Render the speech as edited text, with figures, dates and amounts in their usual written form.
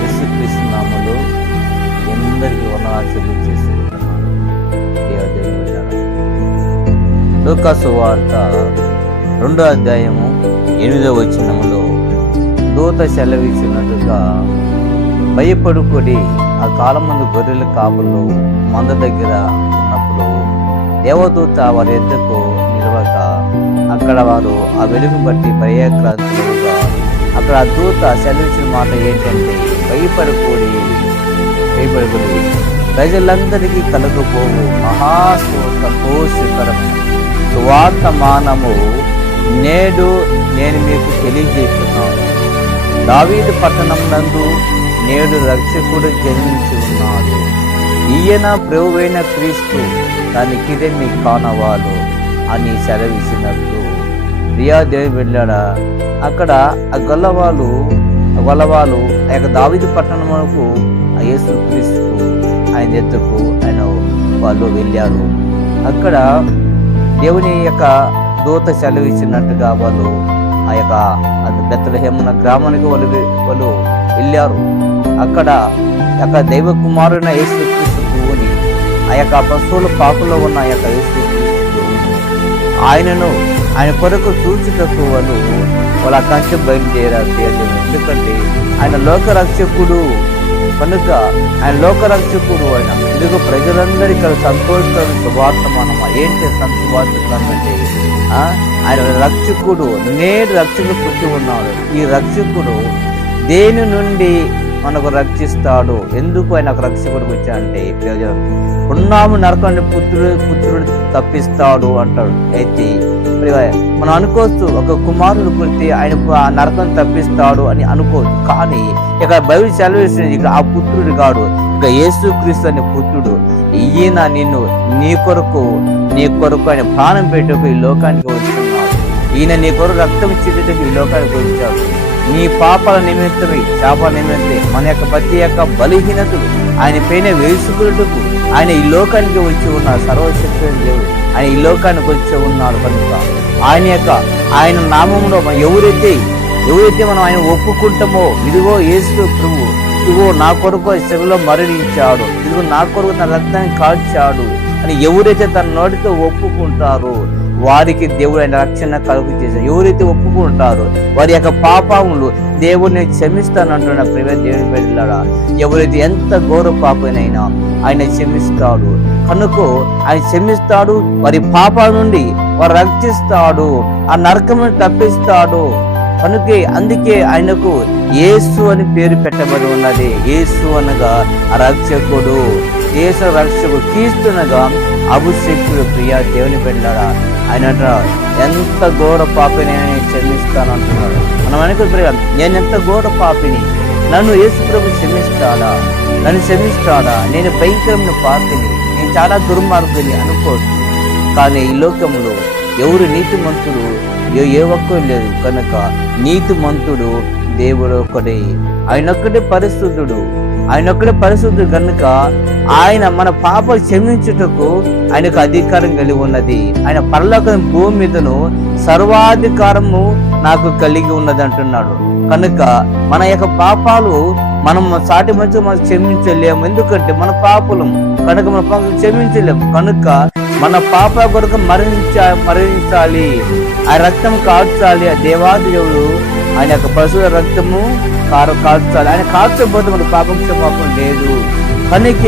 యేసుక్రీస్తు నామములో ఎందరికీ వందనాలు చెల్లించేసుకుంటున్నాను. దేవుని బిడ్డలారా, లూకా సువార్త 2వ అధ్యాయము 8వ వచనములో దూత సెలవిచ్చినట్టుగా, భయపడుకొని ఆ కాలం ముందు గొర్రెల కాపులు మంద దగ్గర ఉన్నప్పుడు దేవదూత వారి ఎద్దకు నిలవక అక్కడ వారు ఆ వెలుగు బట్టి భయక్రాంతులుగా, అక్కడ ఆ దూత సెలవిచ్చిన మాట ఏంటంటే, భయపడుకొని ప్రజలందరికీ కలుగుపోవు సంతోషకరం సువార్తమానము నేడు నేను మీకు తెలియజేస్తున్నాను. దావీదు పట్టణం నందు నేడు రక్షకుడు జన్మించి ఉన్నాడు. ఈయన ప్రభువైన క్రీస్తు, దానికిదే మీ కానవాలు అని సెలవిచ్చినట్లు. దేవుని బిడ్డలారా, అక్కడ ఆ గొల్లవాళ్ళు ఆ యొక్క దావీదు పట్టణమునకు ఆ యేసు క్రీస్తు ఆయన ఎద్దుకు వాళ్ళు వెళ్ళారు. అక్కడ దేవుని యొక్క దూత సెలవిచ్చినట్టుగా వాళ్ళు ఆ యొక్క బెత్లెహేమున గ్రామానికి వాళ్ళు వెళ్ళారు. అక్కడ దైవ కుమారుడైన యేసు క్రీస్తుని, ఆ యొక్క పశువుల పాకులో ఉన్న ఆ యొక్క యేసు క్రీస్తు ఆయన కొరకు చూచుటకు వాళ్ళ కంచె బయలుదేరారు. ఎందుకంటే ఆయన లోకరక్షకుడు కనుక, ఆయన లోకరక్షకుడు. ఆయన ఇదిగో ప్రజలందరికీ సంతోషకరమైన సువార్తమానమా ఏంటి సువార్తమంటే, ఆయన రక్షకుడు, నేడు రక్షకుడు పుట్టి ఉన్నాడు. ఈ రక్షకుడు దేని నుండి మనకు రక్షిస్తాడు? ఎందుకు ఆయన రక్షకుడికి వచ్చాడంటే, ఉన్నాము నరకాన్ని పుత్రుడు తప్పిస్తాడు అంటాడు. అయితే మనం అనుకోవచ్చు, ఒక కుమారుడు పుడితే ఆయన ఆ నరకం తప్పిస్తాడు అని అనుకోవచ్చు. కానీ ఇక్కడ బైబిల్ సెలవిస్తుంది, ఇక్కడ ఆ పుత్రుడు కాడు, ఇక యేసుక్రీస్తు అనే పుత్రుడు. ఈయన నీ కొరకు ఆయన ప్రాణం పెట్టకు ఈ లోకానికి వస్తున్నాడు. ఈయన నీ కొరకు రక్తం చెల్లిటకు ఈ లోకానికి వచ్చాడు. నీ పాపాల నిమిత్తమే, శాపాల నిమిత్తమే, మన యొక్క ప్రతి యొక్క బలహీనతలు ఆయన పైన వేసుకున్నట్టుకు ఆయన ఈ లోకానికి వచ్చి ఉన్నాడు. సర్వశక్తి దేవుడు ఆయన ఈ లోకానికి వచ్చి ఉన్నాడు. కనుక ఆయన నామంలో ఎవరైతే మనం ఆయన ఒప్పుకుంటామో, ఇదిగో యేసు ప్రభువు, ఇదిగో నా కొరకు శిలువలో మరణించాడు, ఇదిగో నా కొరకు తన రక్తాన్ని కాల్చాడు అని ఎవరైతే తన నోటితో ఒప్పుకుంటారో వారికి దేవుడు ఆయన రక్షణ కలుగు చేశాడు. ఎవరైతే ఒప్పుకుంటారో వారి యొక్క పాపములు దేవుడిని క్షమిస్తానంటున్న ప్రియ దేవుని బిడ్డలారా, ఎవరైతే ఎంత ఘోర పాపనైనా ఆయన క్షమిస్తాడు. కనుక ఆయన క్షమిస్తాడు, వారి పాపాల నుండి వారు రక్షిస్తాడు, ఆ నరకమును తప్పిస్తాడు. అందుకే ఆయనకు యేసు అని పేరు పెట్టబడి ఉన్నది. యేసు అనగా రక్షకుడు, యేసు రక్షకుడు, క్రీస్తునగా అభిషేకుడు. ప్రియ దేవుని బిడ్డలారా, ఆయన ఎంత ఘోర పాపిని క్షమిస్తాను అంటున్నాడు. మనం అనుకుని ప్రియ, నేను ఎంత ఘోర పాపిని, నన్ను యేసు ప్రభు క్షమిస్తాడా? నేను భయంకరమైన పాపిని, నేను చాలా దుర్మార్గుని అనుకోవచ్చు. కానీ ఈ లోకంలో ఎవరు నీతిమంతుడు ఏ ఒక్కరు లేదు. కనుక నీతిమంతుడు దేవుడు ఒక్కడే, ఆయనొక్కడే పరిశుద్ధుడు కనుక ఆయన మన పాపాలు క్షమించుటకు ఆయనకు అధికారం కలిగి ఉన్నది. ఆయన పరలోకం భూమి మీదను సర్వాధికారము నాకు కలిగి ఉన్నది అంటున్నాడు. కనుక మన యొక్క పాపాలు మనం సాటి మధ్య మనం క్షమించలేము. ఎందుకంటే మన పాపలం కనుక మన పాపం క్షమించలేము. కనుక మన పాప కొరకు మరణించాలి, ఆ రక్తం కాల్చాలి. ఆ దేవాది దేవుడు ఆయన యొక్క పశువుల రక్తము కాల్చాలి. ఆయన కాల్చబోతే మన పాపం క్షమాపణ లేదు. కనుక